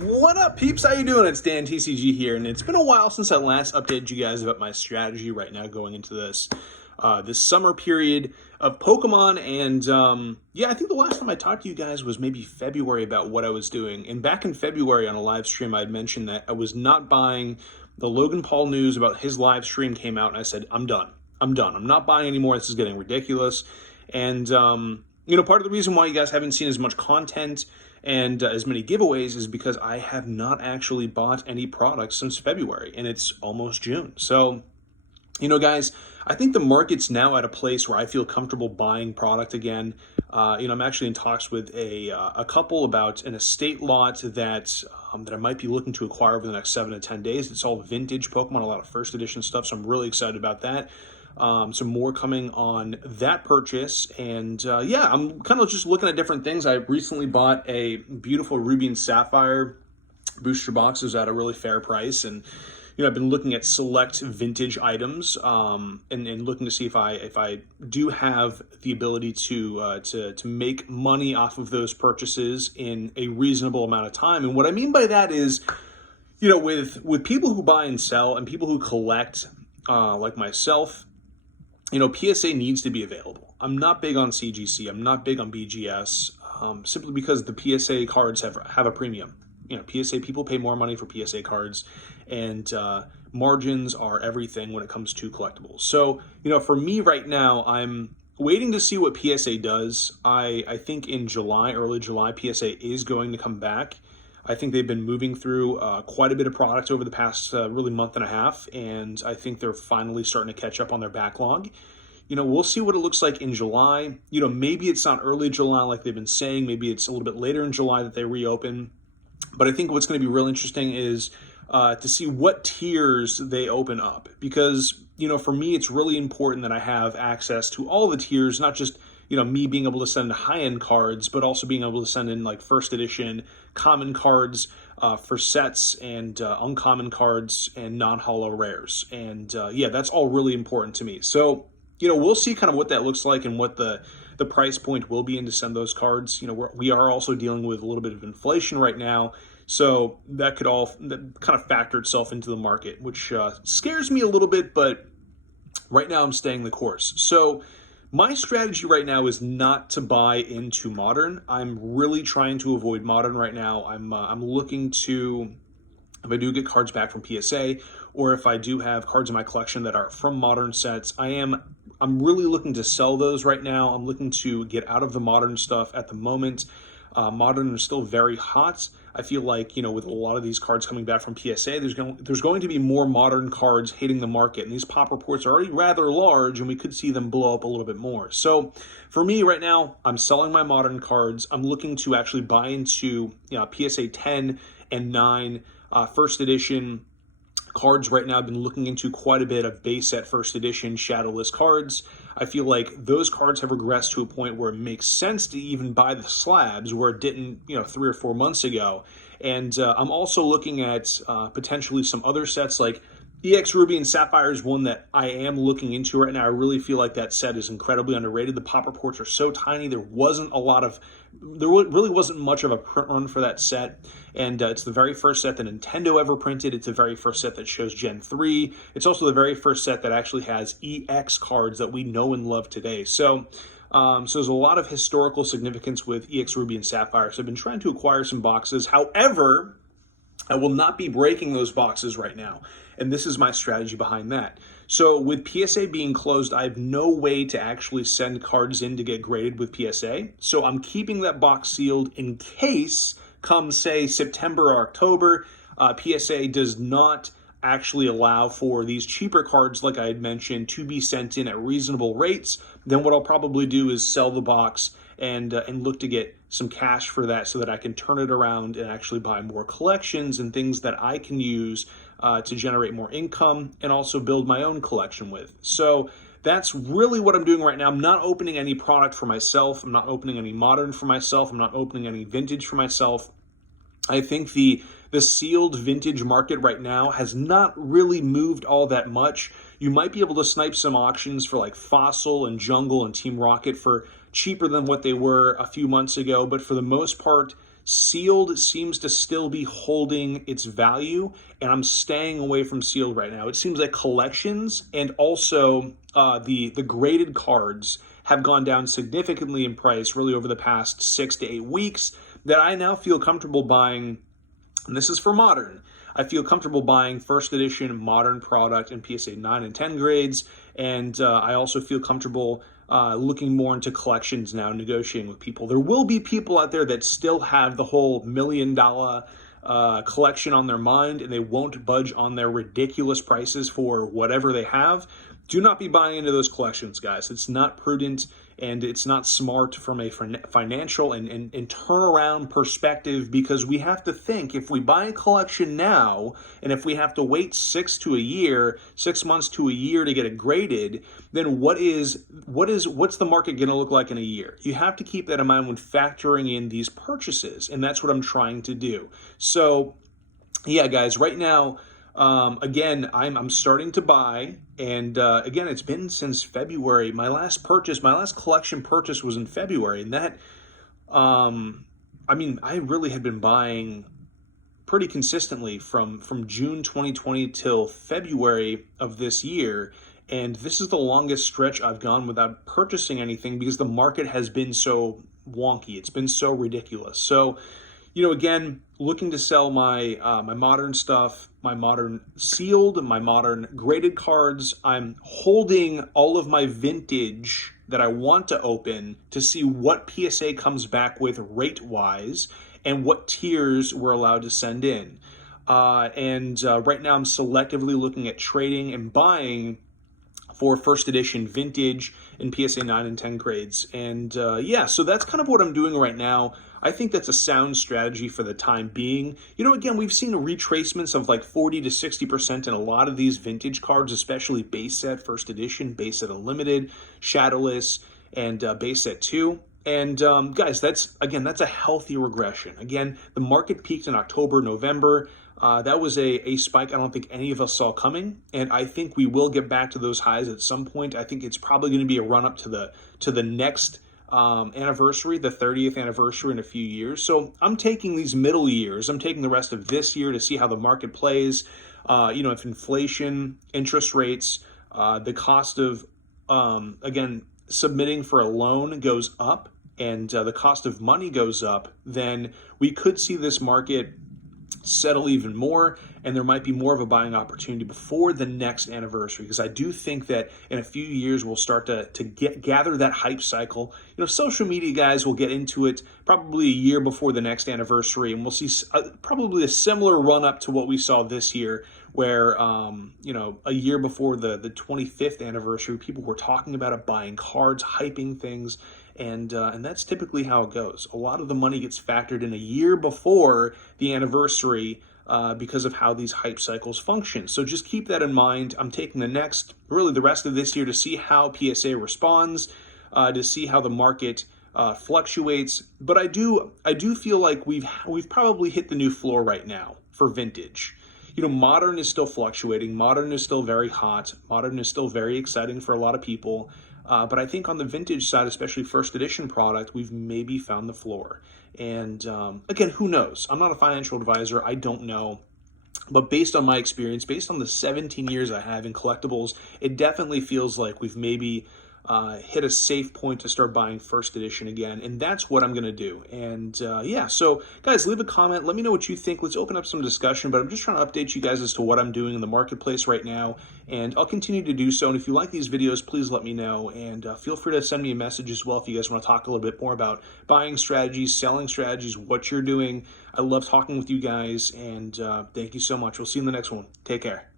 What up, peeps? How you doing? It's DanTCG here, and it's been a while since I last updated you guys about my strategy right now going into this summer period of Pokemon. And yeah, I think the last time I talked to you guys was maybe February about what I was doing. And back in February on a live stream, I had mentioned that I was not buying the Logan Paul news about his live stream came out, and I said, I'm done. I'm done. I'm not buying anymore. This is getting ridiculous. And part of the reason why you guys haven't seen as much content and as many giveaways is because I have not actually bought any products since February, and it's almost June. So, guys, I think the market's now at a place where I feel comfortable buying product again. I'm actually in talks with a couple about an estate lot that I might be looking to acquire over the next 7 to 10 days. It's all vintage Pokemon, a lot of first edition stuff, so I'm really excited about that. Some more coming on that purchase. And yeah, I'm kind of just looking at different things. I recently bought a beautiful Ruby and Sapphire booster boxes at a really fair price. And, I've been looking at select vintage items and looking to see if I do have the ability to make money off of those purchases in a reasonable amount of time. And what I mean by that is, with people who buy and sell and people who collect, like myself, PSA needs to be available. I'm not big on CGC. I'm not big on BGS, simply because the PSA cards have a premium. PSA, people pay more money for PSA cards, and margins are everything when it comes to collectibles. So, for me right now, I'm waiting to see what PSA does. I think in July, early July, PSA is going to come back. I think they've been moving through quite a bit of product over the past really month and a half, and I think they're finally starting to catch up on their backlog. We'll see what it looks like in July. Maybe it's not early July like they've been saying. Maybe it's a little bit later in July that they reopen. But I think what's going to be real interesting is to see what tiers they open up. Because, for me, it's really important that I have access to all the tiers, not just me being able to send high-end cards, but also being able to send in like first edition common cards for sets and uncommon cards and non-holo rares. And yeah, that's all really important to me. So, we'll see kind of what that looks like and what the price point will be in to send those cards. We are also dealing with a little bit of inflation right now. So that kind of factor itself into the market, which scares me a little bit, but right now I'm staying the course. So my strategy right now is not to buy into Modern. I'm really trying to avoid Modern right now. I'm looking to, if I do get cards back from PSA, or if I do have cards in my collection that are from Modern sets, I'm really looking to sell those right now. I'm looking to get out of the Modern stuff at the moment. Modern is still very hot. I feel like, with a lot of these cards coming back from PSA, there's going to be more Modern cards hitting the market, and these pop reports are already rather large, and we could see them blow up a little bit more. So for me right now, I'm selling my Modern cards. I'm looking to actually buy into PSA 10 and 9 first edition cards right now. I've been looking into quite a bit of base set first edition shadowless cards. I feel like those cards have regressed to a point where it makes sense to even buy the slabs where it didn't, 3 or 4 months ago. And I'm also looking at potentially some other sets like EX Ruby and Sapphire is one that I am looking into right now. I really feel like that set is incredibly underrated. The pop reports are so tiny. There really wasn't much of a print run for that set. And it's the very first set that Nintendo ever printed. It's the very first set that shows Gen 3. It's also the very first set that actually has EX cards that we know and love today. So there's a lot of historical significance with EX Ruby and Sapphire. So I've been trying to acquire some boxes. However, I will not be breaking those boxes right now. And this is my strategy behind that. So with PSA being closed, I have no way to actually send cards in to get graded with PSA. So I'm keeping that box sealed in case, come say September or October, PSA does not actually allow for these cheaper cards, like I had mentioned, to be sent in at reasonable rates. Then what I'll probably do is sell the box and look to get some cash for that so that I can turn it around and actually buy more collections and things that I can use to generate more income and also build my own collection with. So that's really what I'm doing right now. I'm not opening any product for myself. I'm not opening any Modern for myself. I'm not opening any vintage for myself. I think the sealed vintage market right now has not really moved all that much. You might be able to snipe some auctions for like Fossil and Jungle and Team Rocket for cheaper than what they were a few months ago, but for the most part, Sealed seems to still be holding its value, and I'm staying away from sealed right now. It seems like collections and also the graded cards have gone down significantly in price really over the past 6 to 8 weeks, that I now feel comfortable buying, and this is for Modern. I feel comfortable buying first edition Modern product in PSA 9 and 10 grades, and I also feel comfortable looking more into collections now, negotiating with people. There will be people out there that still have the whole $1 million collection on their mind, and they won't budge on their ridiculous prices for whatever they have. Do not be buying into those collections, guys. It's not prudent, and it's not smart from a financial and turnaround perspective, because we have to think, if we buy a collection now, and if we have to wait 6 months to a year to get it graded, then what's the market going to look like in a year? You have to keep that in mind when factoring in these purchases, and that's what I'm trying to do. So, yeah, guys, right now, again, I'm starting to buy, and again, it's been since February. My last collection purchase was in February, and that, I really had been buying pretty consistently from June 2020 till February of this year, and this is the longest stretch I've gone without purchasing anything because the market has been so wonky. It's been so ridiculous. So, again, looking to sell my my Modern stuff, my Modern sealed, my Modern graded cards. I'm holding all of my vintage that I want to open to see what PSA comes back with rate-wise and what tiers we're allowed to send in. Right now I'm selectively looking at trading and buying for first edition vintage in PSA 9 and 10 grades. And so that's kind of what I'm doing right now. I think that's a sound strategy for the time being. Again, we've seen retracements of like 40 to 60% in a lot of these vintage cards, especially base set, first edition, base set unlimited, shadowless, and base set 2. And guys, that's a healthy regression. Again, the market peaked in October, November. That was a spike I don't think any of us saw coming, and I think we will get back to those highs at some point. I think it's probably going to be a run up to the next anniversary, the 30th anniversary in a few years. So I'm taking these middle years. I'm taking the rest of this year to see how the market plays. If inflation, interest rates, the cost of submitting for a loan goes up, and the cost of money goes up, then we could see this market settle even more, and there might be more of a buying opportunity before the next anniversary, because I do think that in a few years we'll start to gather that hype cycle. Social media guys will get into it probably a year before the next anniversary, and we'll see probably a similar run up to what we saw this year, where a year before the 25th anniversary, people were talking about it, buying cards, hyping things. And that's typically how it goes. A lot of the money gets factored in a year before the anniversary because of how these hype cycles function. So just keep that in mind. I'm taking the rest of this year to see how PSA responds, to see how the market fluctuates. But I do feel like we've probably hit the new floor right now for vintage. Modern is still fluctuating. Modern is still very hot. Modern is still very exciting for a lot of people. But I think on the vintage side, especially first edition product, we've maybe found the floor. And again, who knows? I'm not a financial advisor. I don't know. But based on my experience, based on the 17 years I have in collectibles, it definitely feels like we've maybe hit a safe point to start buying first edition again, and that's what I'm going to do. And so guys, leave a comment. Let me know what you think. Let's open up some discussion, but I'm just trying to update you guys as to what I'm doing in the marketplace right now, and I'll continue to do so. And if you like these videos, please let me know, and feel free to send me a message as well if you guys want to talk a little bit more about buying strategies, selling strategies, what you're doing. I love talking with you guys, and thank you so much. We'll see you in the next one. Take care.